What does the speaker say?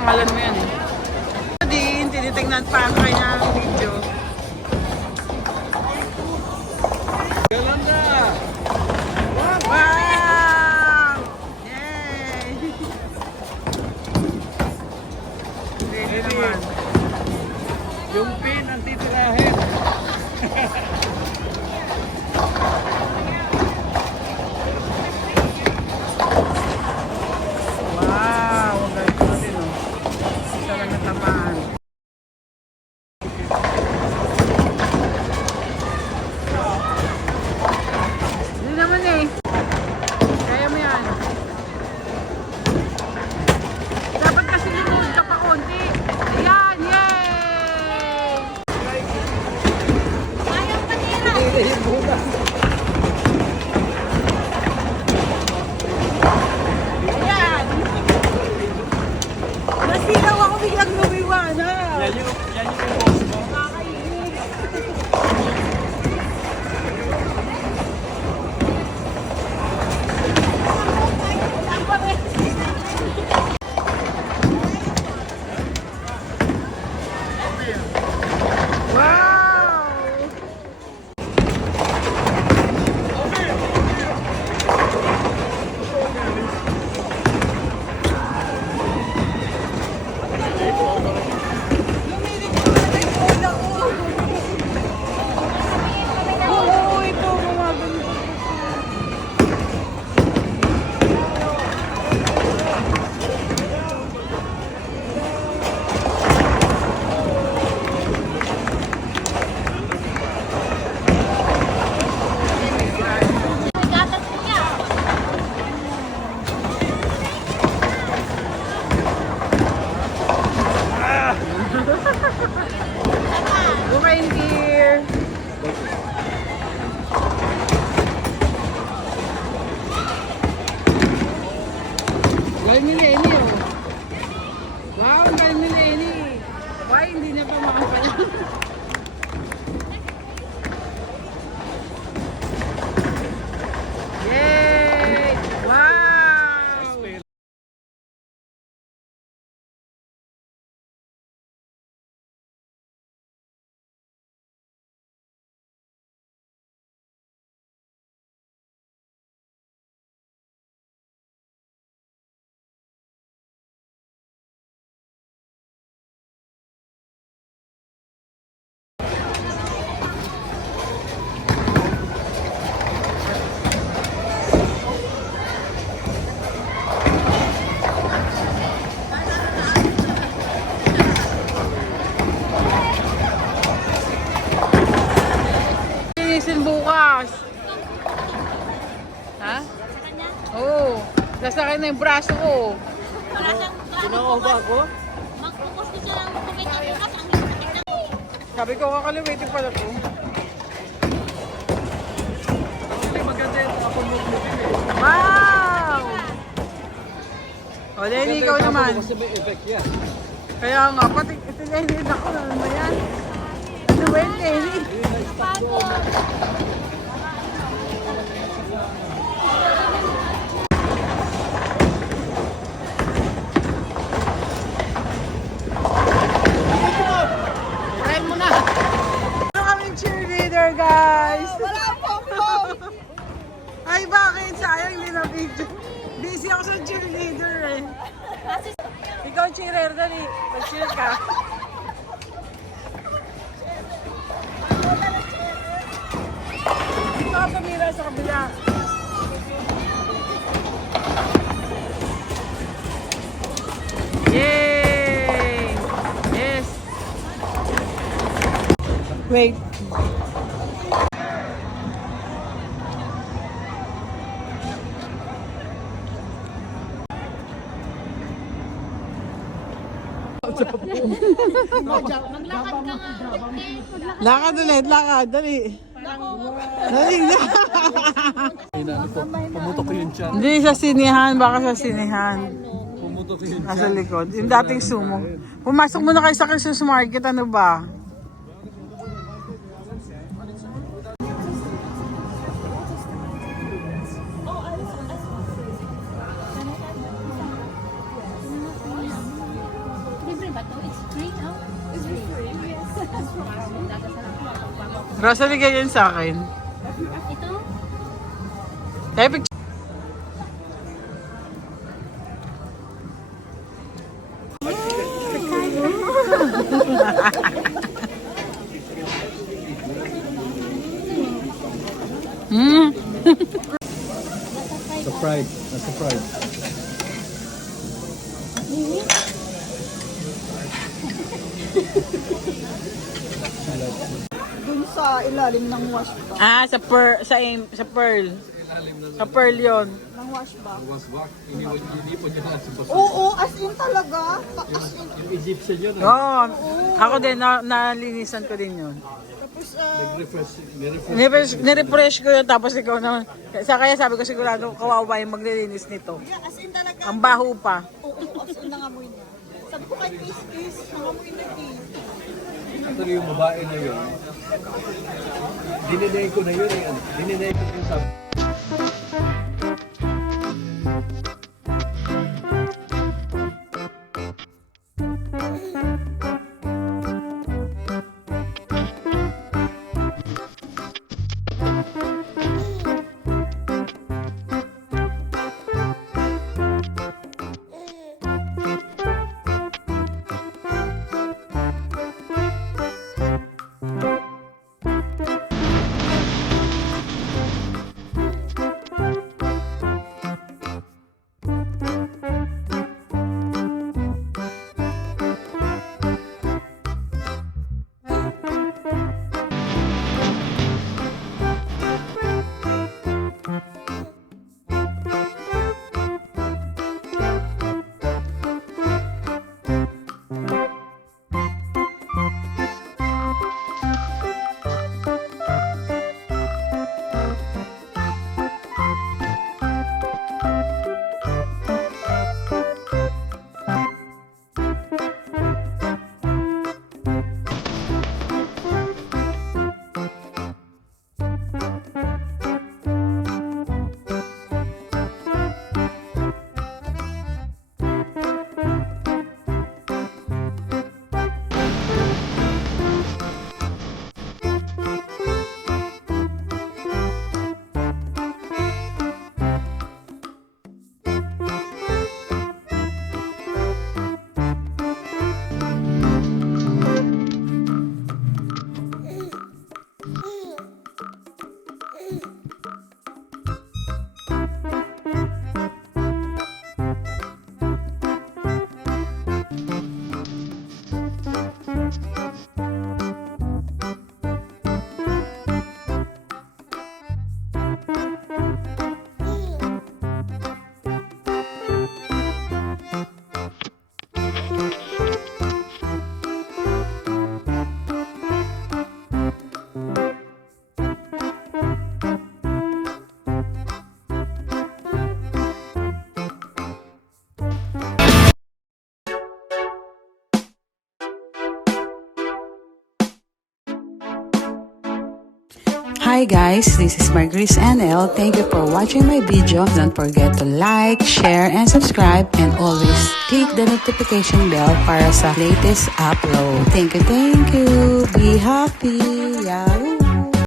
pangalan mo yan eh. Din, tinitingnan pa ang kanyang video. Yolanda! Wow! Yay! Ready naman. Yung pin ang titirahin. Wow! Ang galing ko din oh. Isa lang natamaan. Hindi naman eh. Kaya mo yan. Dapat kasi lumuhod ka pa konti. Ayan! Yay! Ayaw patira. Yung butas. Ayan! Nasilaw ako biglang lumiwan ha! Yan yung boss mo. Wow! Oo, ito gumagano. Gatas niya. Reindeer. Galing ni Lenny oh. Wow, ang galing ni Lenny. Why hindi na pa makapala? Yay! Wow! Linisin bukas. Ha? Sa kanya. Oo. Nasakay na yung braso ko. Wala siyang Ginawa ba ako? magpupos ko siya ng kumita bukas. Ang sakit ng Sabi ko kakalimutin pala to. Hindi maganda yung mga pumuputin eh. Wow! O, Lenny, ikaw Maganda yung naman. tapo Kasi may effect yan. Kaya nga, pati ito Lenny, ako na ano yan? Ano ba yun, Lenny? pagod. Try mo na! Ano kaming cheerleader, guys? Wala po. Ay, bakit? Sayang din ang video. Busy ako sa cheerleader eh. Ikaw cheerer, dali. Mag-cheer ka. Dito ka tumira sa kabila. Yay! Yes! Wait. Maglakad ka nga. Lakad ulit, lakad. Dali. Dali na. Pumutok ko yung tiyan. Hindi sa sinihan, baka sa sinihan. Pumutok ko yung Nasa likod. Yung dating sumo. Pumasok muna kayo sa Christmas market, ano ba? Rosalie, ganyan sa akin. Ito? Tayo picture. Sa pride. Nasa pride. Dun sa ilalim ng wash ba? Sa pearl. Sa pearl 'yon. Ng wash ba? Was back. Inipon niya lang sa basa. Oo, as in talaga. As in. Yung Egyptian yun. Oo. Ako din nalinisan ko din 'yon. Tapos, Nag-refresh. Nirefresh ko 'yun tapos ikaw naman. Kaya sabi ko sigurado kawawa yung maglilinis nito. yeah, as in talaga. Ang baho pa. Oo, as in nangamoy niya. Sabi ko kay Kiss, nangamoy na din. Actually, yung babae na yun, dininay ko na yun eh. Dininay ko yung sabi. Hi guys, this is Margaret NL. Thank you for watching my video. Don't forget to like, share, and subscribe. And always click the notification bell para sa latest upload. Thank you. Be happy. Yahoo!